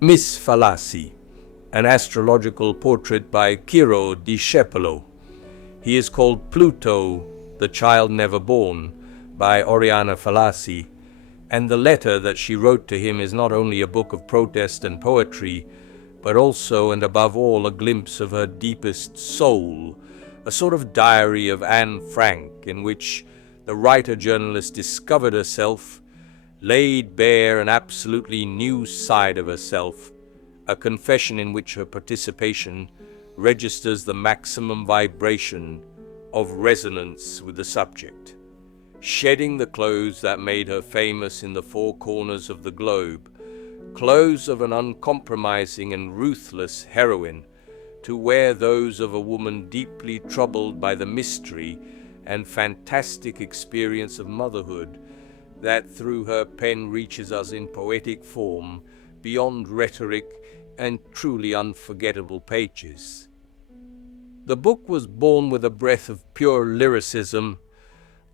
Miss Fallaci, an astrological portrait by Ciro Discepolo. He is called Pluto, the child never born, by Oriana Fallaci, and the letter that she wrote to him is not only a book of protest and poetry, but also and above all a glimpse of her deepest soul, a sort of diary of Anne Frank in which the writer-journalist discovered herself, laid bare an absolutely new side of herself, a confession in which her participation registers the maximum vibration of resonance with the subject. Shedding the clothes that made her famous in the four corners of the globe, clothes of an uncompromising and ruthless heroine, to wear those of a woman deeply troubled by the mystery and fantastic experience of motherhood, that through her pen reaches us in poetic form, beyond rhetoric and truly unforgettable pages. The book was born with a breath of pure lyricism.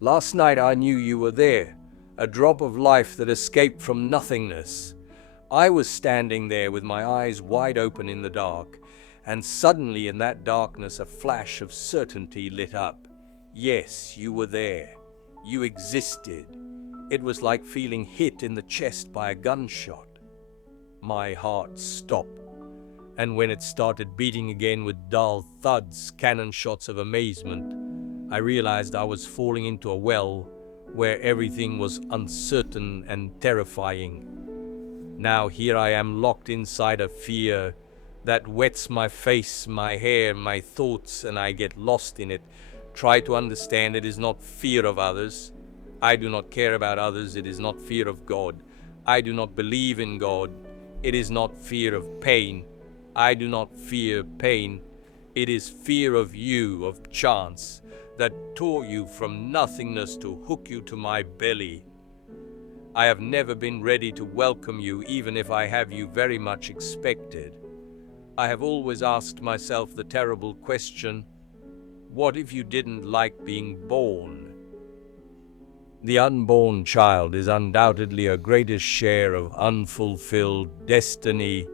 Last night I knew you were there, a drop of life that escaped from nothingness. I was standing there with my eyes wide open in the dark, and suddenly in that darkness a flash of certainty lit up. Yes, you were there. You existed. It was like feeling hit in the chest by a gunshot. My heart stopped, and when it started beating again with dull thuds, cannon shots of amazement, I realized I was falling into a well where everything was uncertain and terrifying. Now here I am locked inside a fear that wets my face, my hair, my thoughts, and I get lost in it. Try to understand, it is not fear of others. I do not care about others. It is not fear of God. I do not believe in God. It is not fear of pain. I do not fear pain. It is fear of you, of chance, that tore you from nothingness to hook you to my belly. I have never been ready to welcome you, even if I have you very much expected. I have always asked myself the terrible question, what if you didn't like being born? The unborn child is undoubtedly her greatest share of unfulfilled destiny,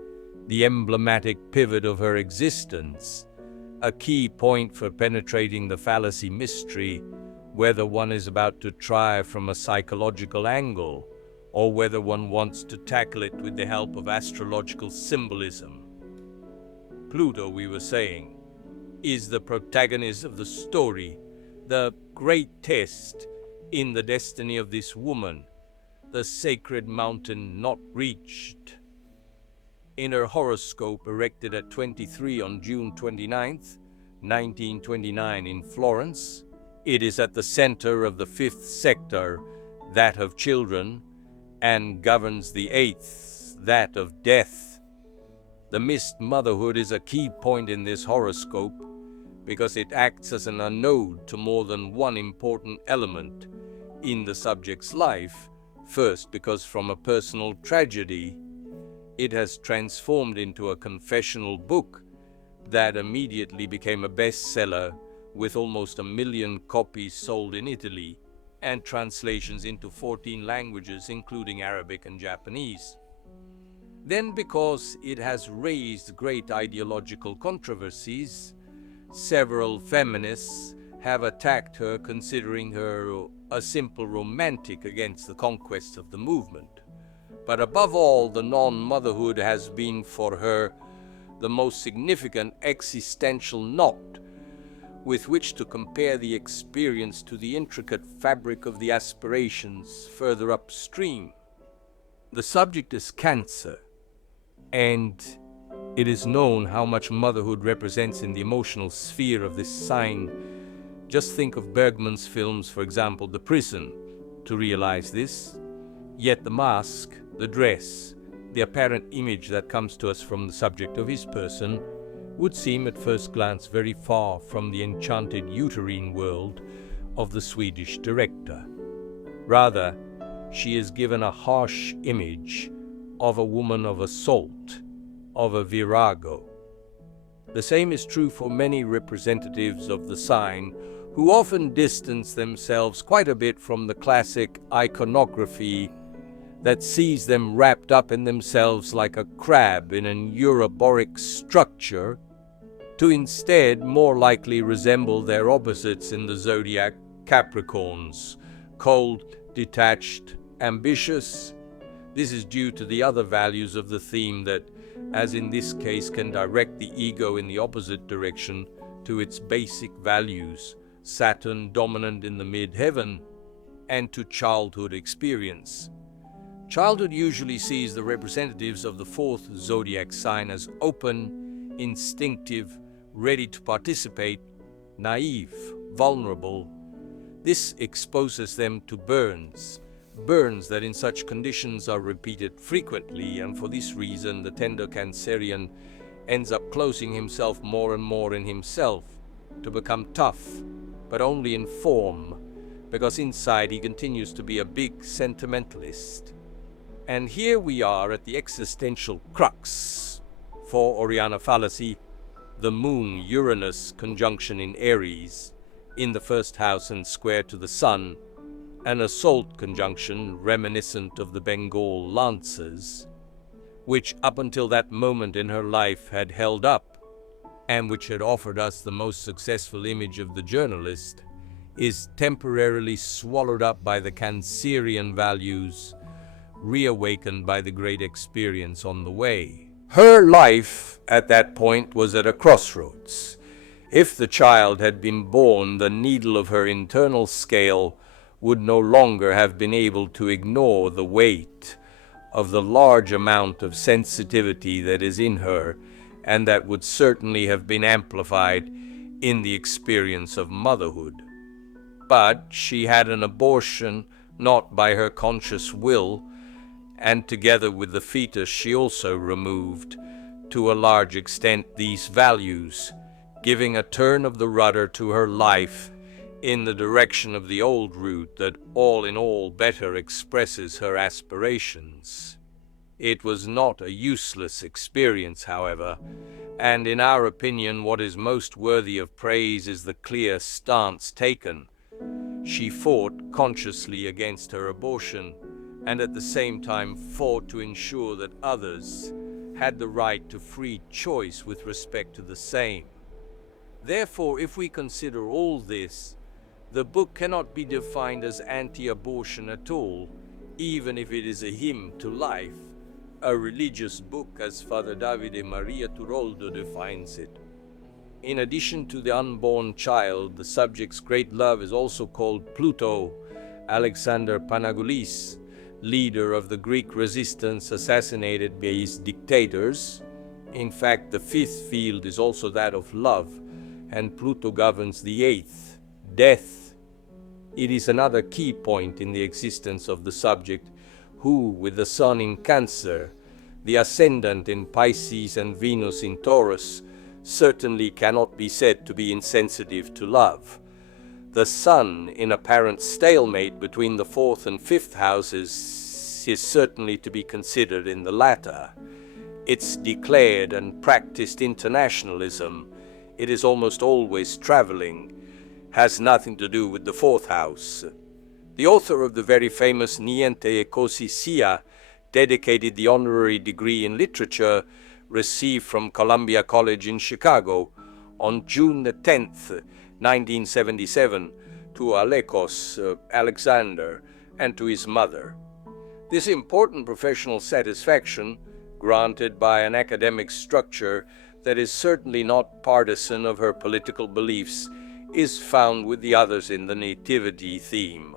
the emblematic pivot of her existence, a key point for penetrating the fallacy mystery, whether one is about to try from a psychological angle, or whether one wants to tackle it with the help of astrological symbolism. Pluto, we were saying, is the protagonist of the story, the great test in the destiny of this woman, the sacred mountain not reached. In her horoscope erected at 23 on June 29th, 1929 in Florence, it is at the center of the fifth sector, that of children, and governs the eighth, that of death. The missed motherhood is a key point in this horoscope because it acts as an anode to more than one important element in the subject's life. First, because from a personal tragedy, it has transformed into a confessional book that immediately became a bestseller with almost 1 million copies sold in Italy and translations into 14 languages, including Arabic and Japanese. Then, because it has raised great ideological controversies, several feminists have attacked her, considering her a simple romantic against the conquest of the movement. But above all, the non-motherhood has been for her the most significant existential knot with which to compare the experience to the intricate fabric of the aspirations further upstream. The subject is Cancer, and it is known how much motherhood represents in the emotional sphere of this sign. Just think of Bergman's films, for example, The Prison, to realize this. Yet the mask, the dress, the apparent image that comes to us from the subject of his person would seem at first glance very far from the enchanted uterine world of the Swedish director. Rather, she is given a harsh image of a woman of assault, of a virago. The same is true for many representatives of the sign, who often distance themselves quite a bit from the classic iconography that sees them wrapped up in themselves like a crab in an Ouroboros structure, to instead more likely resemble their opposites in the zodiac, Capricorns, cold, detached, ambitious. This is due to the other values of the theme that, as in this case, can direct the ego in the opposite direction to its basic values, Saturn dominant in the midheaven, and to childhood experience. Childhood usually sees the representatives of the fourth zodiac sign as open, instinctive, ready to participate, naive, vulnerable. This exposes them to burns that in such conditions are repeated frequently, and for this reason the tender Cancerian ends up closing himself more and more in himself to become tough, but only in form, because inside he continues to be a big sentimentalist. And here we are at the existential crux for Oriana Fallaci, the Moon-Uranus conjunction in Aries, in the first house and square to the Sun, an assault conjunction reminiscent of the Bengal Lancers, which up until that moment in her life had held up, and which had offered us the most successful image of the journalist, is temporarily swallowed up by the Cancerian values, reawakened by the great experience on the way. Her life at that point was at a crossroads. If the child had been born, the needle of her internal scale would no longer have been able to ignore the weight of the large amount of sensitivity that is in her, and that would certainly have been amplified in the experience of motherhood. But she had an abortion, not by her conscious will, and together with the fetus she also removed, to a large extent, these values, giving a turn of the rudder to her life in the direction of the old route that all in all better expresses her aspirations. It was not a useless experience, however, and in our opinion what is most worthy of praise is the clear stance taken. She fought consciously against her abortion, and at the same time fought to ensure that others had the right to free choice with respect to the same. Therefore, if we consider all this, the book cannot be defined as anti-abortion at all, even if it is a hymn to life, a religious book as Father Davide Maria Turoldo defines it. In addition to the unborn child, the subject's great love is also called Pluto, Alexander Panagoulis, leader of the Greek resistance assassinated by his dictators. In fact, the fifth field is also that of love, and Pluto governs the eighth, death. It is another key point in the existence of the subject, who, with the Sun in Cancer, the ascendant in Pisces and Venus in Taurus, certainly cannot be said to be insensitive to love. The Sun, in apparent stalemate between the fourth and fifth houses, is certainly to be considered in the latter. Its declared and practiced internationalism, it is almost always traveling, has nothing to do with the fourth house. The author of the very famous Niente e Così Sia dedicated the honorary degree in literature received from Columbia College in Chicago on June the 10th, 1977, to Alekos, Alexander, and to his mother. This important professional satisfaction, granted by an academic structure that is certainly not partisan of her political beliefs, is found with the others in the nativity theme.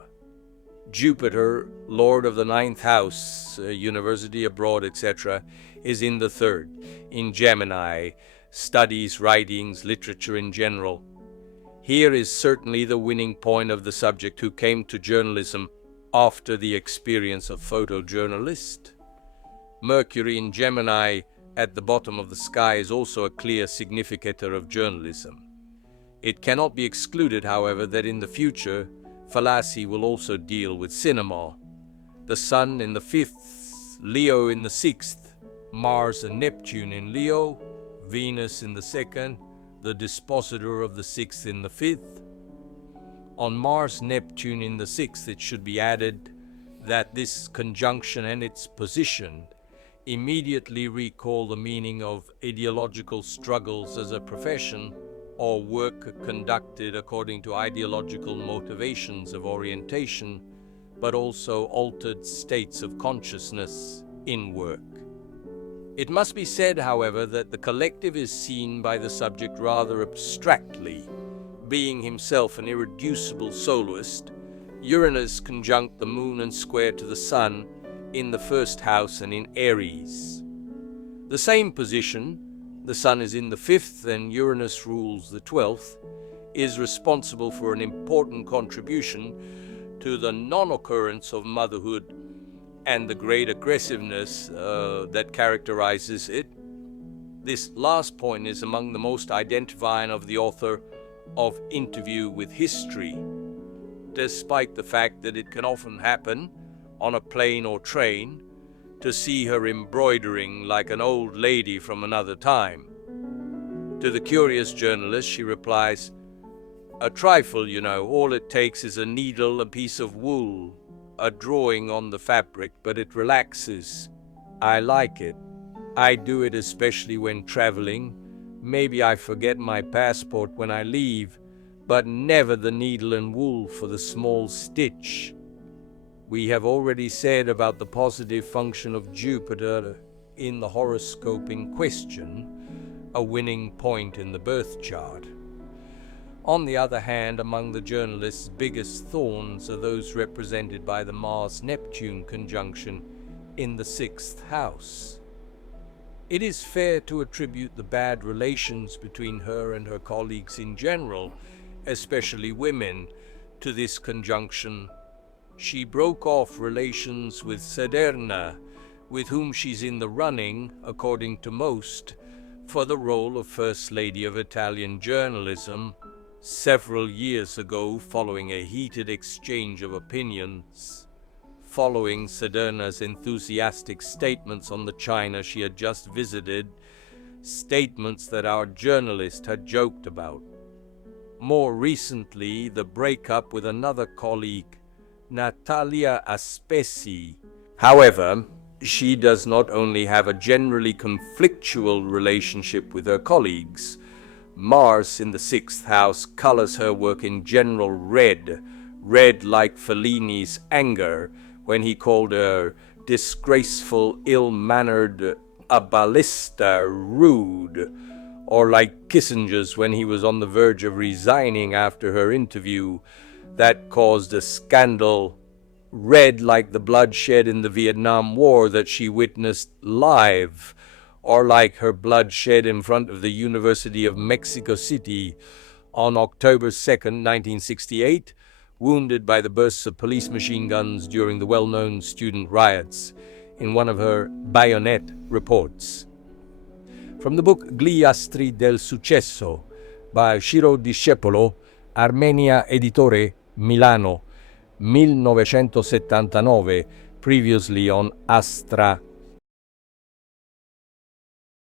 Jupiter, lord of the ninth house, university abroad, etc., is in the third, in Gemini, studies, writings, literature in general. Here is certainly the winning point of the subject who came to journalism after the experience of photojournalist. Mercury in Gemini at the bottom of the sky is also a clear significator of journalism. It cannot be excluded, however, that in the future, Fallaci will also deal with cinema. The Sun in the fifth, Leo in the sixth, Mars and Neptune in Leo, Venus in the second, the dispositor of the sixth in the fifth. On Mars, Neptune in the sixth, it should be added, that this conjunction and its position immediately recall the meaning of ideological struggles as a profession or work conducted according to ideological motivations of orientation, but also altered states of consciousness in work. It must be said, however, that the collective is seen by the subject rather abstractly. Being himself an irreducible soloist, Uranus conjunct the moon and square to the sun in the first house and in Aries. The same position, the sun is in the fifth and Uranus rules the 12th, is responsible for an important contribution to the non-occurrence of motherhood and the great aggressiveness that characterizes it. This last point is among the most identifying of the author of Interview with History, despite the fact that it can often happen on a plane or train to see her embroidering like an old lady from another time. To the curious journalist, she replies, "A trifle, you know, all it takes is a needle, a piece of wool, a drawing on the fabric, but it relaxes. I like it. I do it especially when traveling. Maybe I forget my passport when I leave, but never the needle and wool for the small stitch." We have already said about the positive function of Jupiter in the horoscope in question, a winning point in the birth chart. On the other hand, among the journalist's biggest thorns are those represented by the Mars-Neptune conjunction in the 6th house. It is fair to attribute the bad relations between her and her colleagues in general, especially women, to this conjunction. She broke off relations with Sederna, with whom she's in the running, according to most, for the role of First Lady of Italian journalism several years ago, following a heated exchange of opinions. Following Sederna's enthusiastic statements on the China she had just visited, statements that our journalist had joked about. More recently, the breakup with another colleague, Natalia Aspesi. However, she does not only have a generally conflictual relationship with her colleagues. Mars in the 6th house colors her work in general red like Fellini's anger when he called her disgraceful, ill-mannered, a ballista, rude, or like Kissinger's when he was on the verge of resigning after her interview that caused a scandal, red like the bloodshed in the Vietnam War that she witnessed live, or like her bloodshed in front of the University of Mexico City on October 2nd, 1968, wounded by the bursts of police machine guns during the well-known student riots, in one of her bayonet reports. From the book Gli astri del successo by Ciro Discepolo, Armenia Editore, Milano, 1979, previously on Astra